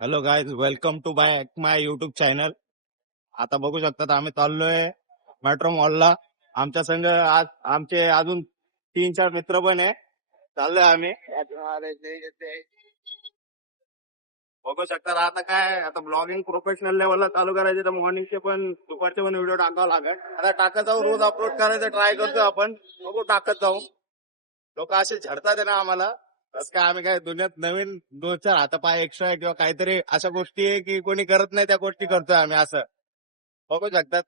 Hello guys, welcome to my YouTube channel. आता बघू शकतात आम्ही चाललोय मेट्रो मॉलला. आमच्या संघ आज आमचे अजून 3-4 मित्र पण आहे. चाललोय आम्ही. बघू शकतात आता काय, आता ब्लॉगिंग प्रोफेशनल लेवलला चालू करायचे तर मॉर्निंगचे पण दुपारचे पण व्हिडिओ टाकावं लागेल. आता टाकत जाऊ, रोज अपलोड करायचं ट्राय करतोय आपण. बघू टाकत जाऊ. लोक असे झडतात आहे ना आम्हाला. तसं काय आम्ही काय दुनियात नवीन 2-4 हातापाय एक्स्ट्रा आहे किंवा काहीतरी अशा गोष्टी आहे की कोणी करत नाही, त्या गोष्टी करतोय आम्ही असं. बघू शकतात.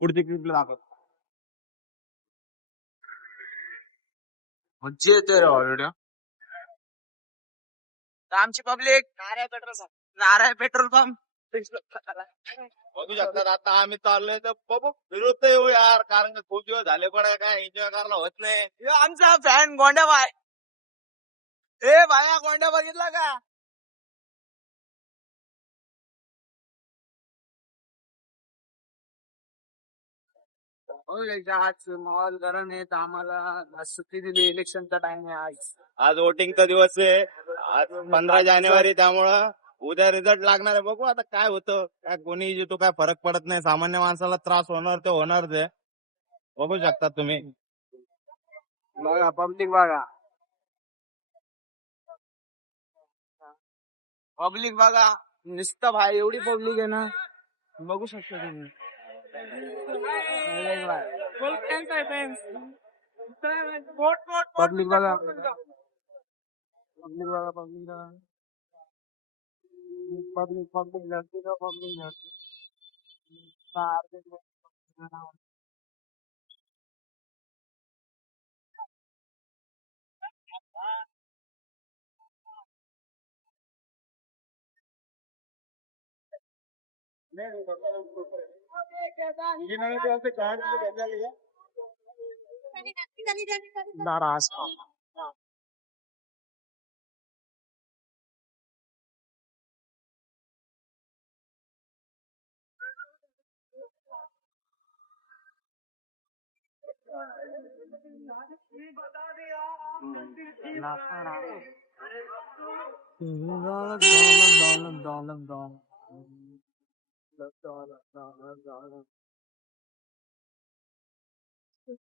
पुढची क्लिपला दाखव. मज्जा येते रे ऑलरेडी. आमची पब्लिक नाराय पेट्रोल पंप. बघू शकतात आता आम्ही चाललोय तर बघू फिरत तर येऊ यार, कारण खूप दिवस झाले पण काय एन्जॉय करायला होत नाही. ह्यो आमचा फॅन गोंड्या बाय. ए भाया, गोंड्या बघितला का? आज माहोल गरम आहे, आम्हाला आज सुट्टी दिली. इलेक्शनचा टाइम आहे आज. आज वोटिंगचा दिवस आहे. आज 15 जानेवारी, त्यामुळं उद्या रिझल्ट लागणार आहे. बघू आता काय होतं. काय कोणी जितो काय फरक पडत नाही. सामान्य माणसाला त्रास होणार ते होणारच आहे. बघू शकता तुम्ही. बघा पब्लिक, बघा पब्लिक बघा. नुसतं भाई एवढी पब्लिक आहे ना, बघू शकता तुम्ही. पब्लिक बघा, पब्लिक बघा, पब्लिक बघा, पब्लिक पब्लिक लढती का पब्लिक लढती. नाराज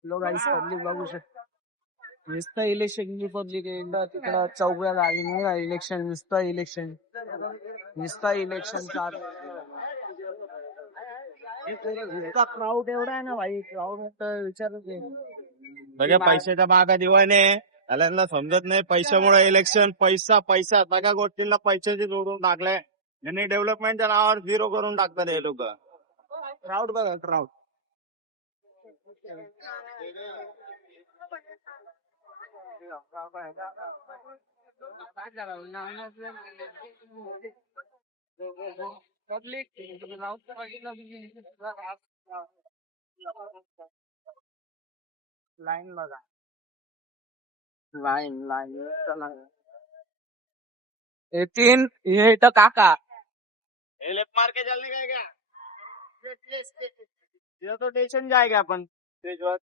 लोक आईस पब्लिक बघू शकता. नुसतं इलेक्शन पब्लिक आहे. तिकडं चौकात आली नाही का इलेक्शन, नुसतं इलेक्शन, नुसतं इलेक्शन चालू. इतका क्राऊड एवढा आहे ना भाई, क्राऊड तर विचारच आहे. सगळ्या पैशाच्या मागा दिवाने. त्याला समजत नाही पैशामुळे इलेक्शन, पैसा पैसा सगळ्या गोष्टींना पैशाची जोडून टाकलाय. यांनी डेव्हलपमेंटच्या नावावर झिरो करून टाकतात हे लोक. क्राऊड बघा, क्राऊड. पब्लिक लाईन बघा, लाईन लाईन. येतीन हे इथं काका. हे लेफ्ट मार के चलने का है क्या? ये तो स्टेशन जाएगा आपण स्टेजवर.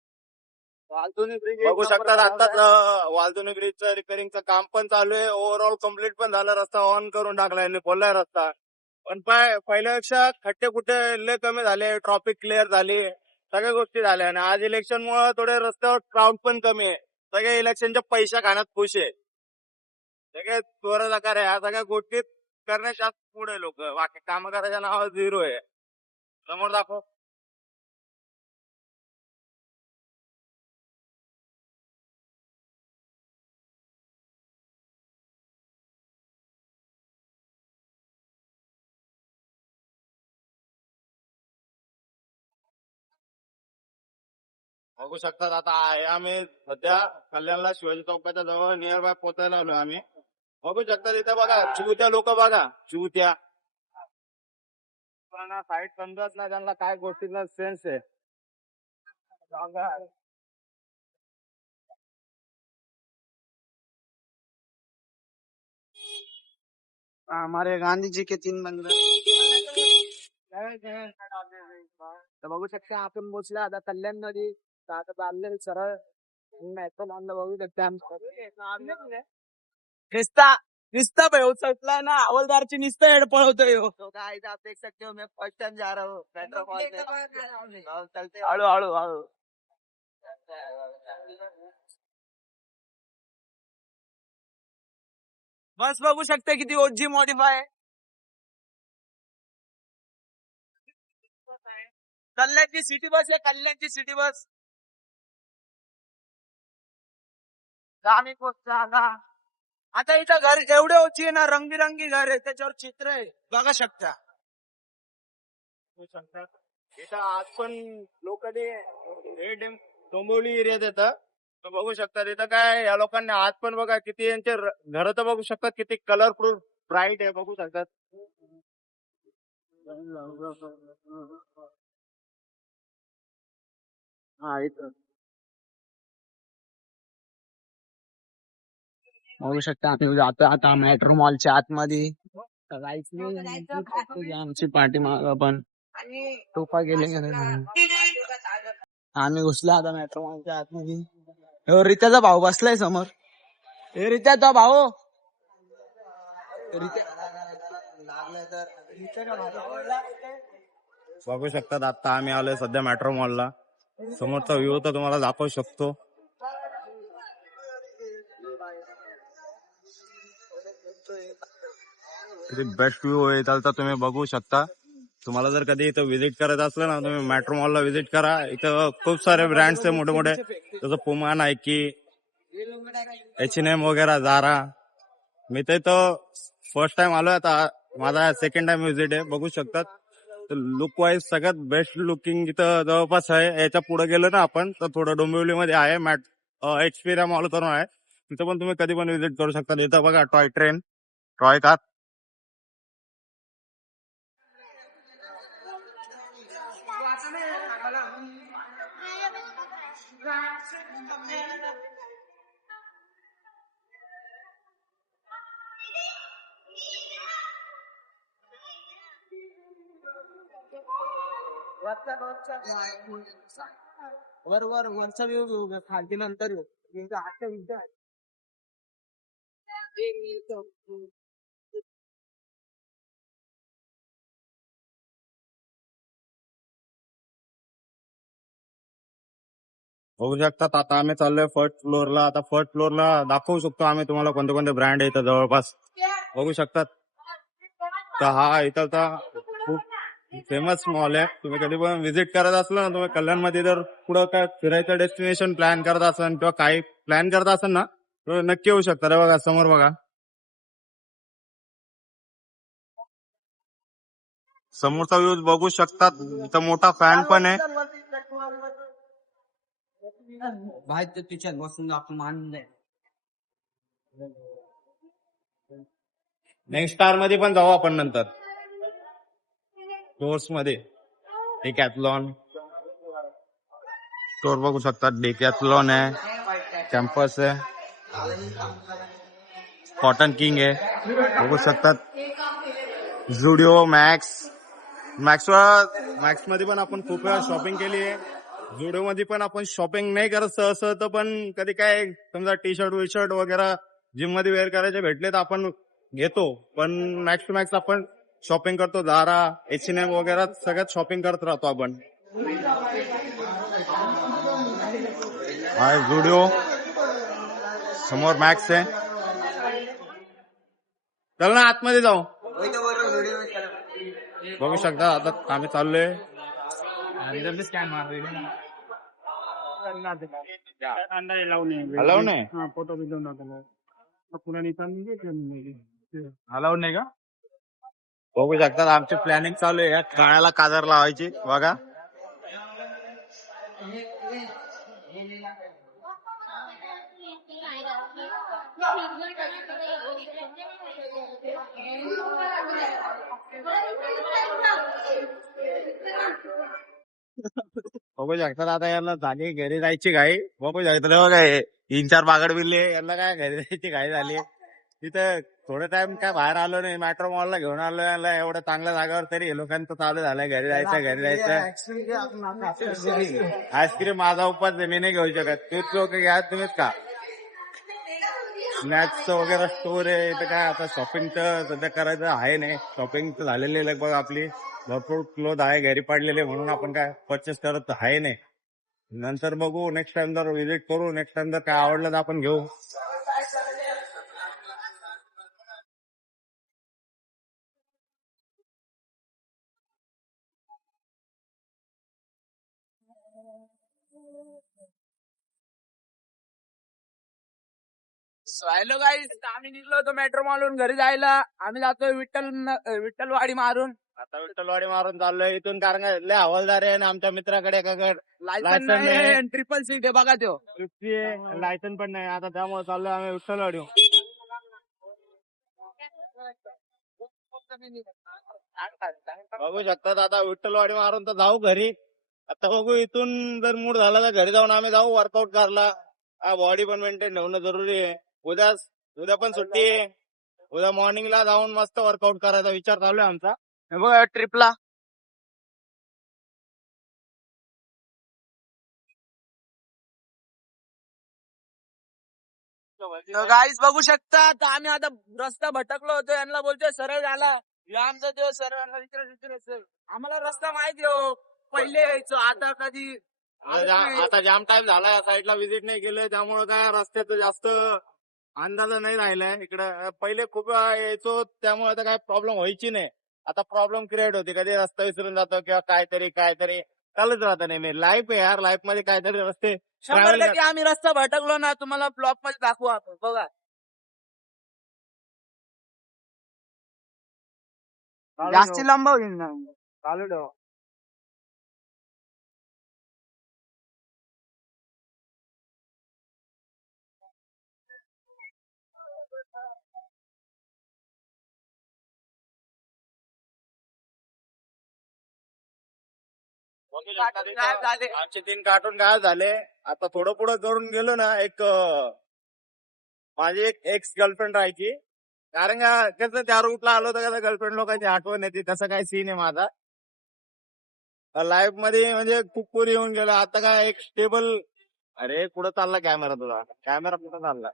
बघू शकतात आताच वालतुनी ब्रिजचं रिपेअरिंगचं काम पण चालू आहे. ओव्हरऑल कम्प्लीट पण झालं. रस्ता ऑन करून टाकला यांनी, खोललाय रस्ता. पण पहिल्यापेक्षा खड्डे कुठे लय कमी झाले, ट्रॉफिक क्लिअर झाली, सगळ्या गोष्टी झाल्या. आणि आज इलेक्शन मुळे थोडे रस्त्यावर क्राऊड पण कमी आहे. सगळे इलेक्शनच्या पैसा खाण्यात खुश आहे. सगळे चोराचा ह्या सगळ्या गोष्टीत करण्याच्या पुढे लोक. बाकी काम करायच्या नावावर झिरो आहे. समोर दाखव. बघू शकतात आता आम्ही सध्या कल्याणला शिवाजी चौकाच्या जवळ नियर बाय पोचायला आलो आम्ही. बघू शकतात इथे बघा चिवत्या लोक बघा, चिवत्या. साईट समजत नाही त्यांना, काय गोष्टींना सेन्स आहे. हमारे गांधी जी के 3 बंधन. तर बघू शकता आपण पोचला आता कल्याण मध्ये. आता चाललंय सरळ मेट्रो मॉलला. बघू शकता ख्रिस्ता निस्ता सुटला ना हवलदारची निस्ता हेड पळवतोय हो. तो काय आप देख सकते हो मैं फर्स्ट टाइम जा रहा हूँ मेट्रो मॉल में. चलते हळू हळू हळू. बस बघू शकते किती ओजी मॉडिफाय. कल्याणची सिटी बस आहे, कल्याणची सिटी बस. आम्ही जागा आता इथं घर एवढे ओची आहे ना, रंगबिरंगी घर आहे, त्याच्यावर चित्र आहे बघा शकता. इथं आज पण लोक डोंबिवली एरियात येतात. तर बघू शकता इथं काय या लोकांनी आज पण बघा किती यांचे घर तर बघू शकतात किती कलरफुल ब्राईट आहे बघू शकतात. हा इथं बघू शकता आम्ही जातो आता मेट्रो मॉलच्या आतमध्ये. जायचं आमची पाठी माग पण टोपा गेले. आम्ही घुसलो आता मेट्रो मॉलच्या आतमध्ये. रित्याचा भाऊ बसलाय समोर. हे रित्याचा भाऊ. बघू शकतात आता आम्ही आलोय सध्या मेट्रो मॉलला. समोरचा व्ह्यू तर तुम्हाला दाखवू शकतो. बेस्ट व्ह्यू आहे तर तुम्ही बघू शकता. तुम्हाला जर कधी इथं व्हिजिट करायचं असलं ना, तुम्ही मेट्रो मॉलला व्हिजिट करा. इथं खूप सारे ब्रँड्स आहे मोठे मोठे, जसं पुमा, नायकी, H&M वगैरे, झारा. मी तर इथं फर्स्ट टाइम आलोय, आता माझा सेकंड टाइम व्हिजिट आहे. बघू शकतात लुक वाईज सगळ्यात बेस्ट लुकिंग इथं जवळपास आहे. याच्या पुढे गेलो ना आपण तर थोडं डोंबिवलीमध्ये आहे एक्सपिरिया मॉल करून आहे. तिथं पण तुम्ही कधी पण व्हिजिट करू शकता. इथं बघा टॉय ट्रेन, टॉय कार. वरचा व्ह्यू खालती नंतर बघू शकतात आता आम्ही चाललोय फर्स्ट फ्लोअरला. आता फर्स्ट फ्लोअरला दाखवू शकतो आम्ही तुम्हाला कोणते कोणते ब्रँड आहे इथं जवळपास. बघू शकतात तर हा इथं खूप फेमस मॉल आहे. तुम्ही कधी पण व्हिजिट करत असला ना, तुम्ही कल्याणमध्ये जर पुढं काय फिरायचं डेस्टिनेशन प्लॅन करत असाल किंवा काही प्लॅन करत असाल ना, तर नक्की येऊ शकता. रे बघा समोर बघा, समोरचा व्ह्यू बघू शकतात. इथं मोठा फॅन पण आहे. बाहेर तिच्यात बसून आपण आणलंय. नेक्स्ट स्टार मध्ये पण जाऊ आपण नंतर. स्टोर्स मध्ये डेकॅथलॉन स्टोर बघू शकतात. डेकॅथलॉन आहे, कॅम्पस आहे, कॉटन किंग आहे बघू शकतात. झुडिओ, मॅक्स मध्ये पण आपण खूप वेळा शॉपिंग केली आहे. झुडिओ मध्ये पण आपण शॉपिंग नाही करत सहसा, तर पण कधी काय समजा टी शर्ट वगैरे जिम मध्ये वेअर करायचे भेटले तर आपण घेतो. पण मॅक्स टू मॅक्स आपण शॉपिंग करतो. झारा, H&M वगैरे सगळ्यात शॉपिंग करत राहतो आपण. हा झुडिओ, समोर मॅक्स आहे. चल ना आतमध्ये जाऊ. बघू शकता आता आम्ही चाललोय. अलाउड नाही, अलाउड नाही का? बघू शकतात आमची प्लॅनिंग चालू आहे. काळ्याला काजर लावायची बघा. बघू शकतात आता यांना झाली घरी जायची घाई. बघू शकतात बघा 3-4 बागड बिरले, यांना काय घरी जायची घाई झाली. तिथं थोडं टाइम काय बाहेर आलो नाही, मेट्रो मॉलला घेऊन आलो याला. एवढ्या चांगल्या जागावर तरी लोकांचं चालू झालंय घरी जायचं. आईस्क्रीम माझा उपास आहे, मी नाही घेऊ शकत. तूच लोक घ्या, तुम्हीच का. स्नॅक्सचं वगैरे स्टोर आहे. इथं काय आता शॉपिंग तर सध्या करायचं आहे नाही. शॉपिंग तर झालेली आहे लगभग आपली. भरपूर क्लोथ आहे घरी पडलेले, म्हणून आपण काय परचेस करत आहे नाही. नंतर बघू, नेक्स्ट टाइम जर व्हिजिट करू. नेक्स्ट टाइम जर काय आवडलं तर आपण घेऊ. हॅलो गाईस, आम्ही निघलो होतो मेट्रो मॉलवरून घरी जायला. आम्ही जातोय विठ्ठलवाडी मारून. आता विठ्ठलवाडी मारून चाललोय इथून, कारण का लय हवालदार आहे आणि आमच्या मित्राकडे लायसन नाही, ट्रिपल सीट आहे बघा तो. लायसन पण नाही. आता त्यामुळे चाललोय आम्ही विठ्ठलवाडी. बघू शकतात. आता विठ्ठलवाडी मारून तर जाऊ घरी. आता बघू, इथून जर मूड झाला तर घरी जाऊन आम्ही जाऊ वर्कआउट करायला. बॉडी पण मेंटेन ठेवणं जरुरी आहे. उद्या पण सुट्टी आहे. उद्या मॉर्निंगला जाऊन मस्त वर्कआउट करायचा विचार चालू आहे आमचा. बघा ट्रिपला. गाईस बघू शकता, आम्ही आता रस्ता भटकलो होतो. यांना बोलतोय सरळ झाला. आमचा देव सरळ विचार आम्हाला रस्ता माहिती हो, पहिले यायचो, आता कधी आता जाम टाइम झाला, या साईडला व्हिजिट नाही केलं, त्यामुळे काय रस्त्याचं जास्त अंदाज नाही राहिलाय. इकडं पहिले खूप यायचो, त्यामुळे आता काय प्रॉब्लेम व्हायची नाही. आता प्रॉब्लेम क्रिएट होते, कधी रस्ता विसरून जातो किंवा काहीतरी चालूच राहतं. नाही मी लाईफ आहे यार, लाईफ मध्ये काहीतरी रस्ते 100% आम्ही रस्ता भटकलो ना, तुम्हाला ब्लॉग मध्ये दाखवू आपण. बघा जास्ती लांब होईल ना. चालू ठेव. आमचे 3 कार्टून गायब झाले. आता थोडं पुढं करून गेलो ना, माझी एक एक्स गर्लफ्रेंड राहायची. कारण का कसं त्या रूटला आलो तर कसं गर्लफ्रेंड लोकांची आठवण येते, तसं काय सीन आहे माझा लाईफ मध्ये. म्हणजे खूप पुरी येऊन गेलो. आता काय एक स्टेबल. अरे कुठं चालला कॅमेरा तुझा? कॅमेरा कुठं चालला?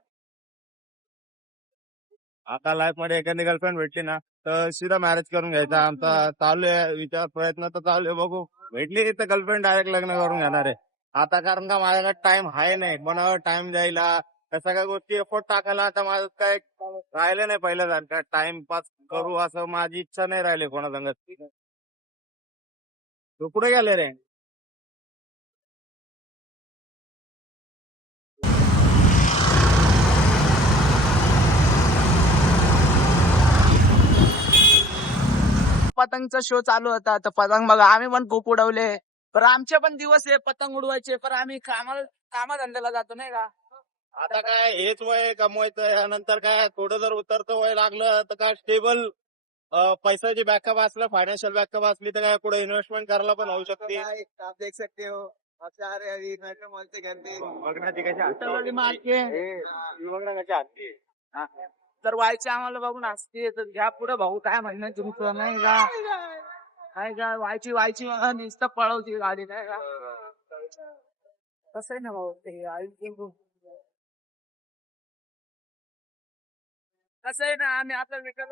आता लाईफ मध्ये एखादी गर्लफ्रेंड भेटली ना तर सीधा मॅरेज करून घ्यायचा आमचा चालू आहे विचार, प्रयत्न तर चालू आहे. बघू, भेटली तर गर्लफ्रेंड डायरेक्ट लग्न करून घेणार आहे आता. कारण का माझ्याकडे टाइम आहे नाही, मला टाइम द्यायला त्या सगळ्या गोष्टी एफोर्ट टाकायला. आता माझं काय राहिलं नाही पहिल्यासारखं टाइमपास करू असं माझी इच्छा नाही राहिली कोणा संगत. तू कुठे गेले रे? पतंगचा शो चालू होता, तर पतंग बघा आम्ही पण खूप उडवले. पण आमचे पण दिवस आहे पतंग उडवायचे, पण आम्ही कामाधंद्याला जातो नाही का. आता काय हेच वय कमवायचं, यानंतर काय थोडं जर उतरतं वय लागलं तर काय स्टेबल पैशाची बॅकअप असलं, फायनान्शियल बॅकअप असली तर काय पुढे इन्व्हेस्टमेंट करायला पण होऊ शकते. आप देख सकते हो बघण्याची कशी तर व्हायचे आम्हाला बघून असते, तर घ्या पुढे भाऊ. काय म्हणणं तुमचं नाही का? काय काय व्हायची नुसतं पळवती गाडी नाही का. कसं आहे ना भाऊ, ते कसं आहे ना, आम्ही आता विकत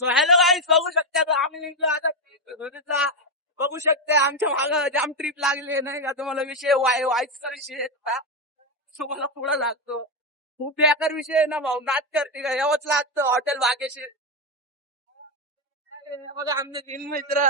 हॅलो गाईस, बघू शकता आम्ही निघलो आता. बघू शकते आमच्या मागं जाम ट्रिप लागली नाही का. तुम्हाला विषय व्हायचा विषय येतात, तुम्हाला पुढं लागतो. खूप बेकार विषय आहे ना भाऊ, नाच करते का यावंच लागतं. हॉटेल भाग्यशील बघा, आमचे 3 मित्र